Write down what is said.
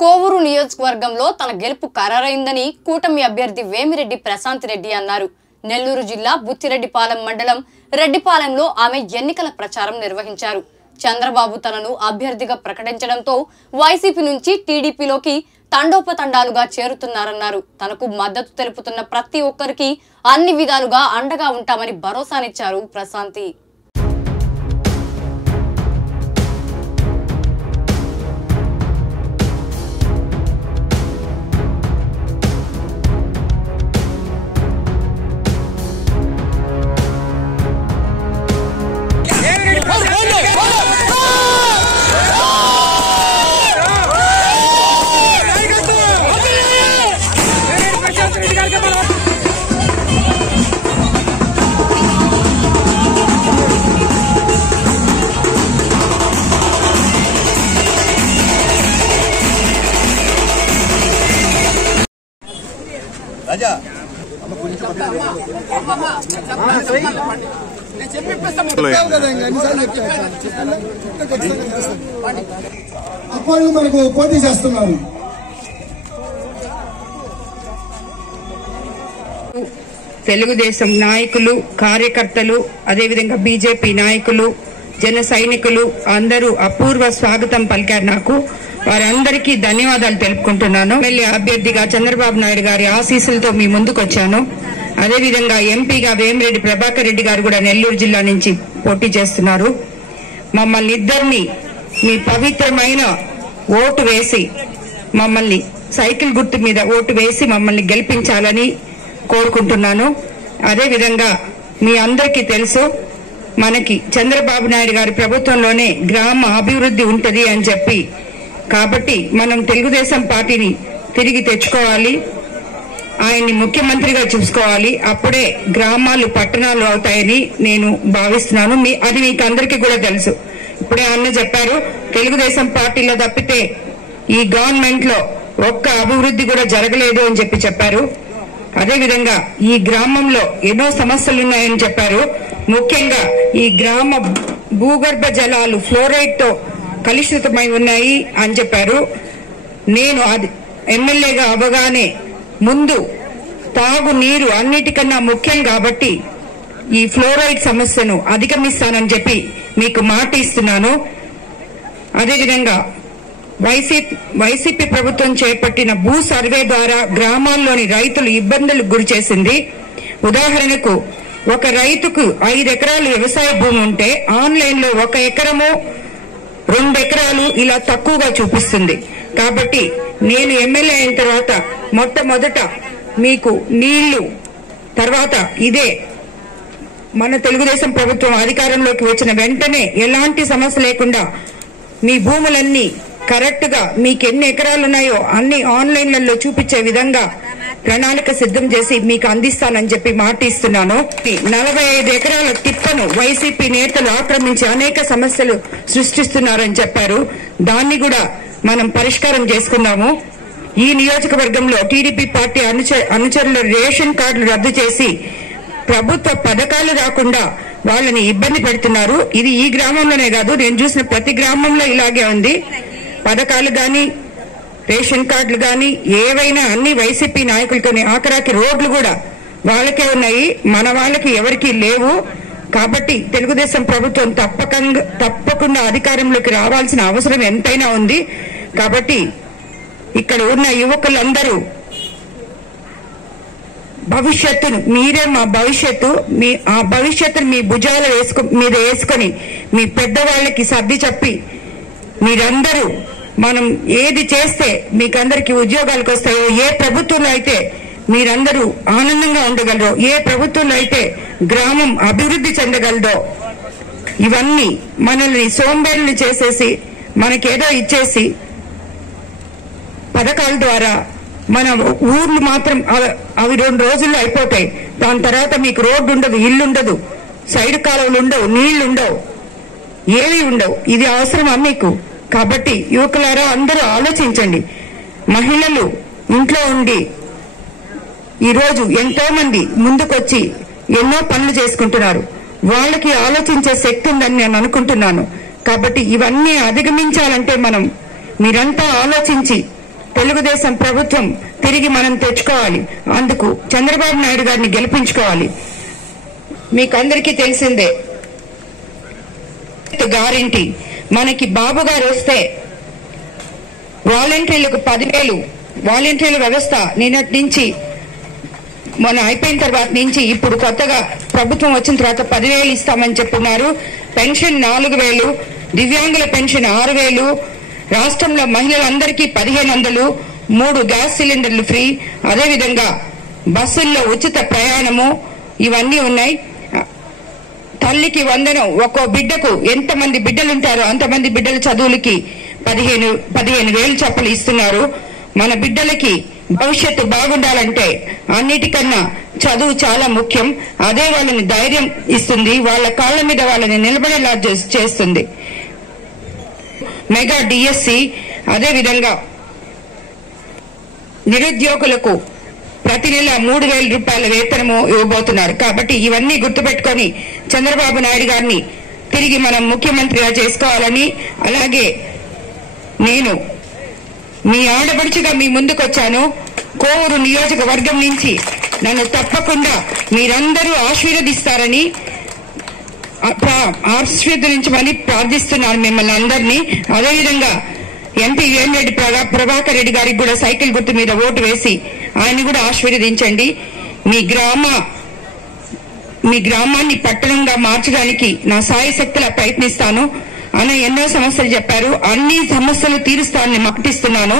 కోవూరు నియోజకవర్గంలో తన గెలుపు ఖరారైందని కూటమి అభ్యర్థి వేమిరెడ్డి ప్రశాంత్ రెడ్డి అన్నారు. నెల్లూరు జిల్లా బుచ్చిరెడ్డిపాలెం మండలం రెడ్డిపాలెంలో ఆమె ఎన్నికల ప్రచారం నిర్వహించారు. చంద్రబాబు తనను అభ్యర్థిగా ప్రకటించడంతో వైసీపీ నుంచి టీడీపీలోకి తండోపతండాలుగా చేరుతున్నారన్నారు. తనకు మద్దతు తెలుపుతున్న ప్రతి ఒక్కరికి అన్ని విధాలుగా అండగా ఉంటామని భరోసానిచ్చారు ప్రశాంతి. అప్పుడు మనకు పోటీ చేస్తున్నారు. తెలుగుదేశం నాయకులు, కార్యకర్తలు, అదేవిధంగా బీజేపీ నాయకులు, జన సైనికులు అందరూ అపూర్వ స్వాగతం పలికారు. నాకు వారందరికీ ధన్యవాదాలు తెలుపుకుంటున్నాను. ఎమ్మెల్యే అభ్యర్థిగా చంద్రబాబు నాయుడు గారి ఆశీస్సులతో మీ ముందుకు వచ్చాను. అదేవిధంగా ఎంపీగా వేమిరెడ్డి ప్రభాకర్ రెడ్డి గారు కూడా నెల్లూరు జిల్లా నుంచి పోటీ చేస్తున్నారు. మమ్మల్ని ఇద్దరిని మీ పవిత్రమైన ఓటు వేసి మమ్మల్ని సైకిల్ గుర్తు మీద ఓటు వేసి మమ్మల్ని గెలిపించాలని కోరుకుంటున్నాను. అదేవిధంగా మీ అందరికీ తెలుసు, మనకి చంద్రబాబు నాయుడు గారి ప్రభుత్వంలోనే గ్రామ అభివృద్ధి ఉంటది అని చెప్పి, కాబట్టి మనం తెలుగుదేశం పార్టీని తిరిగి తెచ్చుకోవాలి, ఆయన్ని ముఖ్యమంత్రిగా చూసుకోవాలి. అప్పుడే గ్రామాలు పట్టణాలు అవుతాయని నేను భావిస్తున్నాను. అది మీకు అందరికీ కూడా తెలుసు. ఇప్పుడే అన్న చెప్పారు, తెలుగుదేశం పార్టీలో తప్పితే ఈ గవర్నమెంట్ లో ఒక్క అభివృద్ధి కూడా జరగలేదు అని చెప్పారు. అదేవిధంగా ఈ గ్రామంలో ఎన్నో సమస్యలున్నాయని చెప్పారు. ముఖ్యంగా ఈ గ్రామ భూగర్భ జలాలు ఫ్లోరైడ్ తో కలుషితమై ఉన్నాయి అని చెప్పారు. నేను అది ఎమ్మెల్యేగా అవగానే ముందు తాగు నీరు అన్నిటికన్నా ముఖ్యం కాబట్టి ఈ ఫ్లోరైడ్ సమస్యను అధిగమిస్తానని చెప్పి మీకు మాట ఇస్తున్నాను. అదేవిధంగా వైసీపీ ప్రభుత్వం చేపట్టిన భూ సర్వే ద్వారా గ్రామాల్లోని రైతులు ఇబ్బందులకు గురి చేసింది. ఉదాహరణకు ఒక రైతుకు 5 ఎకరాలు వ్యవసాయ భూమి ఉంటే ఆన్లైన్ లో 1 ఎకరము 2 ఎకరాలు ఇలా తక్కువగా చూపిస్తుంది. కాబట్టి నేను ఎమ్మెల్యే అయిన తర్వాత మొట్టమొదట మీకు నీళ్లు, తర్వాత ఇదే మన తెలుగుదేశం ప్రభుత్వం అధికారంలోకి వచ్చిన వెంటనే ఎలాంటి సమస్య లేకుండా మీ భూములన్నీ కరెక్ట్ గా మీకు ఎన్ని ఎకరాలున్నాయో అన్ని ఆన్లైన్లలో చూపించే విధంగా ప్రణాళిక సిద్ధం చేసి మీకు అందిస్తానని చెప్పి మాట ఇస్తున్నాను. 45 ఎకరాల తిప్పను వైసీపీ నేతలు ఆక్రమించి అనేక సమస్యలు సృష్టిస్తున్నారని చెప్పారు. దాన్ని కూడా మనం పరిష్కారం చేసుకున్నాము. ఈ నియోజకవర్గంలో టీడీపీ పార్టీ అనుచరుల రేషన్ కార్డులు రద్దు చేసి ప్రభుత్వ పథకాలు రాకుండా వాళ్ళని ఇబ్బంది పెడుతున్నారు. ఇది ఈ గ్రామంలోనే కాదు, నేను చూసిన ప్రతి గ్రామంలో ఇలాగే ఉంది. పథకాలు గాని రేషన్ కార్డులు గాని ఏవైనా అన్ని వైసీపీ నాయకులతోనే, ఆఖరాకి రోడ్లు కూడా వాళ్ళకే ఉన్నాయి, మన వాళ్ళకి ఎవరికీ లేవు. కాబట్టి తెలుగుదేశం ప్రభుత్వం తప్పకుండా అధికారంలోకి రావాల్సిన అవసరం ఎంతైనా ఉంది. కాబట్టి ఇక్కడ ఉన్న యువకులందరూ భవిష్యత్తును, మీరే మా భవిష్యత్తు, ఆ భవిష్యత్తును మీ భుజాల మీద వేసుకొని మీ పెద్దవాళ్ళకి సర్ది చెప్పి మీరందరూ మనం ఏది చేస్తే మీకందరికి ఉద్యోగాలకు వస్తాయో, ఏ ప్రభుత్వంలో అయితే మీరందరూ ఆనందంగా ఉండగలరో, ఏ ప్రభుత్వంలో అయితే గ్రామం అభివృద్ధి చెందగలదో, ఇవన్నీ మనల్ని సోంబేరులు చేసేసి మనకేదో ఇచ్చేసి పథకాల ద్వారా మన ఊర్లు మాత్రం అవి 2 రోజుల్లో అయిపోతాయి. దాని తర్వాత మీకు రోడ్డు ఉండదు, ఇల్లు ఉండదు, సైడ్ కాలువలు ఉండవు, నీళ్లు ఉండవు, ఏవి ఉండవు. ఇది అవసరమా మీకు? కాబట్టి యువకులారా అందరూ ఆలోచించండి. మహిళలు ఇంట్లో ఉండి ఈరోజు ఎంతో మంది ముందుకొచ్చి ఎన్నో పనులు చేసుకుంటున్నారు. వాళ్ళకి ఆలోచించే శక్తి ఉందని నేను అనుకుంటున్నాను. కాబట్టి ఇవన్నీ అధిగమించాలంటే మీరంతా ఆలోచించి తెలుగుదేశం ప్రభుత్వం తిరిగి మనం తెచ్చుకోవాలి. అందుకు చంద్రబాబు నాయుడు గారిని గెలిపించుకోవాలి. మీకందరికీ తెలిసిందే గ్యారెంటీ. మనకి బాబు గారు వస్తే వాలంటీర్లకు 10,000 వాలంటీర్ల వ్యవస్థ నిన్నటి నుంచి మొన్న అయిపోయిన తర్వాత నుంచి ఇప్పుడు కొత్తగా ప్రభుత్వం వచ్చిన తర్వాత 10,000 ఇస్తామని చెప్తున్నారు. పెన్షన్ 4,000, దివ్యాంగుల పెన్షన్ 6,000, రాష్ట్రంలో మహిళలందరికీ 1,500, 3 గ్యాస్ సిలిండర్లు ఫ్రీ, అదేవిధంగా బస్సుల్లో ఉచిత ప్రయాణము, ఇవన్నీ ఉన్నాయి. తల్లికి వందనం, ఒక్కో బిడ్డకు ఎంతమంది బిడ్డలుంటారో అంతమంది బిడ్డల చదువులకి 15,000 చొప్పులు ఇస్తున్నారు. మన బిడ్డలకి భవిష్యత్తు బాగుండాలంటే అన్నిటికన్నా చదువు చాలా ముఖ్యం. అదే వాళ్ళని ధైర్యం ఇస్తుంది, వాళ్ళ కాళ్ల మీద వాళ్ళని నిలబడేలా చేస్తుంది. మెగా డిఎస్సి, అదేవిధంగా నిరుద్యోగులకు ప్రతి నెల 3,000 రూపాయల వేతనము ఇవ్వబోతున్నారు. కాబట్టి ఇవన్నీ గుర్తుపెట్టుకొని చంద్రబాబు నాయుడు గారిని తిరిగి మనం ముఖ్యమంత్రిగా చేసుకోవాలని, అలాగే నేను మీ ఆడపడుచుగా మీ ముందుకొచ్చాను. కోవూరు నియోజకవర్గం నుంచి నన్ను తప్పకుండా మీరందరూ ఆశీర్వదిస్తారని ఆశీర్వదించమని ప్రార్థిస్తున్నాను మిమ్మల్ని అందరినీ. అదేవిధంగా ఎంపీ వేమిరెడ్డి ప్రభాకర్ రెడ్డి గారికి కూడా సైకిల్ గుర్తు మీద ఓటు వేసి ఆయన కూడా ఆశీర్వదించండి. మీ గ్రామాన్ని పట్టణంగా మార్చడానికి నా సాయశక్తిలా ప్రయత్నిస్తాను. అన్న ఎన్నో సమస్యలు చెప్పారు, అన్ని సమస్యలు తీరుస్తానని మాటిస్తున్నాను.